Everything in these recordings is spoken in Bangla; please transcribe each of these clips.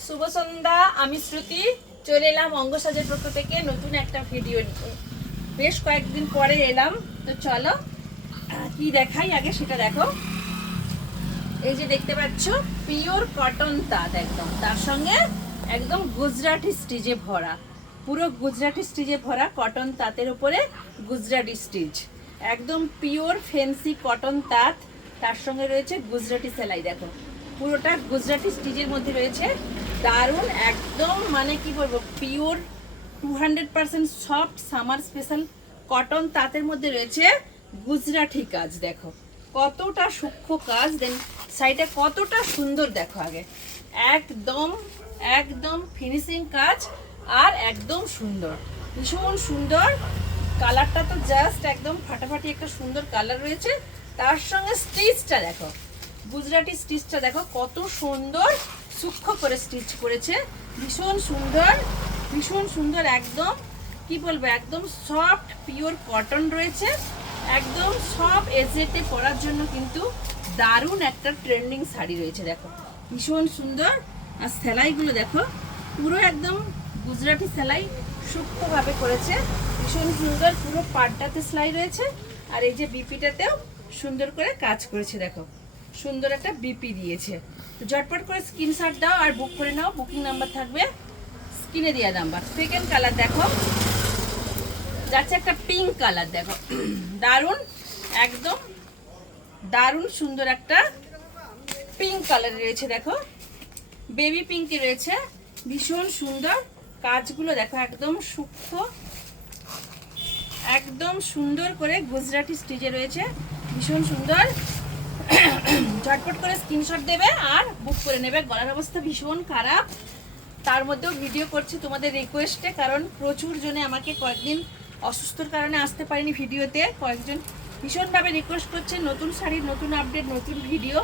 শুভ সন্ধ্যা। আমি শ্রুতি চলে এলাম অঙ্গসাজের পক্ষ থেকে নতুন একটা ভিডিও নিয়ে। বেশ কয়েকদিন পরে এলাম, তো চলো কি দেখাই আগে সেটা দেখো। এই যে দেখতে পাচ্ছ পিওর কটন তাঁত, একদম তার সঙ্গে একদম গুজরাটি স্টিচে ভরা, পুরো গুজরাটি স্টিচে ভরা কটন তাঁতের উপরে গুজরাটি স্টিচ, একদম পিওর ফ্যান্সি কটন তাঁত, তার সঙ্গে রয়েছে গুজরাটি সেলাই। দেখো পুরোটা গুজরাটি স্টিচের মধ্যে রয়েছে, দারুণ একদম, মানে কি বলবো, pure 200% soft summer special cotton তাঁতের মধ্যে রয়েছে গুজরাটি কাজ। দেখো কতটা সূক্ষ্ম কাজ, দেন সাইডে কতটা সুন্দর, দেখো আগে একদম একদম ফিনিশিং কাজ, আর একদম সুন্দর, ভীষণ সুন্দর কালারটা, তো জাস্ট একদম ফাটাফাটি একটা সুন্দর কালার রয়েছে। তার সঙ্গে স্টিচটা দেখো, গুজরাটি স্টিচটা দেখো কত সুন্দর সূক্ষ্ম করে স্টিচ করেছে, ভীষণ সুন্দর ভীষণ সুন্দর, একদম কি বলবো, একদম সফট পিওর কটন রয়েছে, একদম সব এজেতে পরার জন্য কিন্তু দারুণ একটা ট্রেন্ডিং শাড়ি রয়েছে। দেখো ভীষণ সুন্দর, আর সেলাইগুলো দেখো পুরো একদম গুজরাটি সেলাই সূক্ষ্মভাবে করেছে, ভীষণ সুন্দর, পুরো পাড়টাতে সেলাই রয়েছে, আর এই যে বিপিটাতেও সুন্দর করে কাজ করেছে। দেখো সুন্দর একটা বিপি দিয়েছে। তো ঝটপট করে স্ক্রিনশট দাও আর বুক করে নাও, বুকিং নাম্বার থাকবে স্ক্রিনে দেওয়া নাম্বার। সেকেন্ড কালার দেখো, যাচ্ছে একটা পিঙ্ক কালার, দেখো দারুণ একদম দারুণ সুন্দর একটা পিঙ্ক কালার রয়েছে, দেখো বেবি পিঙ্কে রয়েছে, ভীষণ সুন্দর কাজগুলো দেখো, একদম সূক্ষ্ম, একদম সুন্দর করে গুজরাটি স্টিচে রয়েছে, ভীষণ সুন্দর। ঝটপট করে স্ক্রিনশট দেবে আর বুক করে নেবে। গলার অবস্থা ভীষণ খারাপ, তার মধ্যেও ভিডিও করছি তোমাদের রিকোয়েস্টে, কারণ প্রচুর জনে আমাকে কয়েকদিন অসুস্থর কারণে আসতে পারিনি ভিডিওতে, কয়েকজন ভীষণভাবে রিকোয়েস্ট করছে নতুন শাড়ির নতুন আপডেট নতুন ভিডিও,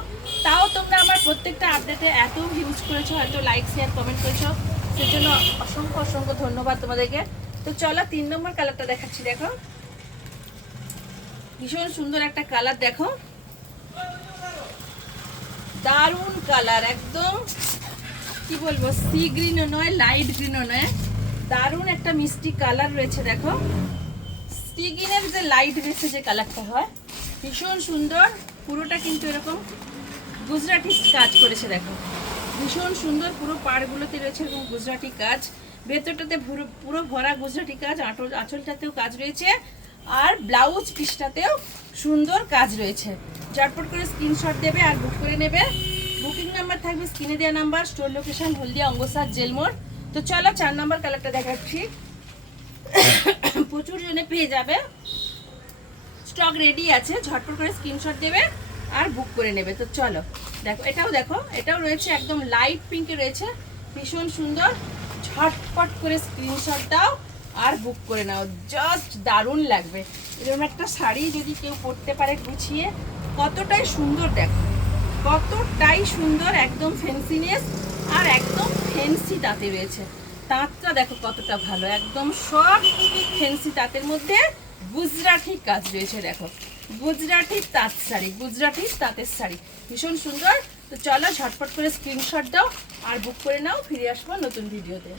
তাও তোমরা আমার প্রত্যেকটা আপডেটে এত ভিউজ করেছো, হয়তো লাইক শেয়ার কমেন্ট করেছো, সেজন্য অসংখ্য অসংখ্য ধন্যবাদ তোমাদেরকে। তো চলো 3 নম্বর কালারটা দেখাচ্ছি, দেখো ভীষণ সুন্দর একটা কালার, দেখো দারুণ কালার, একদম কি বলবো, সি গ্রিনও নয় লাইট গ্রিনও নয়, দারুণ একটা মিষ্টি কালার রয়েছে। দেখো সি গ্রিনের যে লাইট রয়েছে যে কালারটা হয়, ভীষণ সুন্দর, পুরোটা কিন্তু এরকম গুজরাটি কাজ করেছে। দেখো ভীষণ সুন্দর, পুরো পাড়গুলোতে রয়েছে এরকম গুজরাটি কাজ, ভেতরটাতে পুরো ভরা গুজরাটি কাজ, আঁচলটাতেও কাজ রয়েছে, আর ব্লাউজ পিসটাতেও সুন্দর কাজ রয়েছে। ঝটপট করে স্ক্রিনশট দেবে আর বুক করে নেবে। বুকিং নাম্বার থাকবে স্ক্রিনে দেওয়া নাম্বার, স্টোর লোকেশন হলদিয়া অঙ্গসার জেলমোড়। তো চলো 4 নম্বর কালারটা দেখাচ্ছি, প্রচুর জনে পেয়ে যাবে, স্টক রেডি আছে, ঝটপট করে স্ক্রিনশট দেবে আর বুক করে নেবে। তো চলো দেখো এটাও রয়েছে একদম লাইট পিঙ্কে রয়েছে, ভীষণ সুন্দর, ঝটপট করে স্ক্রিনশট দাও আর বুক করে নাও, জাস্ট দারুণ লাগবে এরকম একটা শাড়ি যদি কেউ পরতে পারে গুছিয়ে, কতটাই সুন্দর, দেখো কতটাই সুন্দর, একদম ফ্যান্সিনেস আর একদম ফ্যান্সি তাঁতে রয়েছে, তাঁতটা দেখো কতটা ভালো, একদম সব ফ্যান্সি তাঁতের মধ্যে গুজরাটি কাজ রয়েছে। দেখো গুজরাটি তাঁত শাড়ি, গুজরাটি তাঁতের শাড়ি, ভীষণ সুন্দর। তো চলো ঝটপট করে স্ক্রিনশট দাও আর বুক করে নাও, ফিরে আসবো নতুন ভিডিওতে।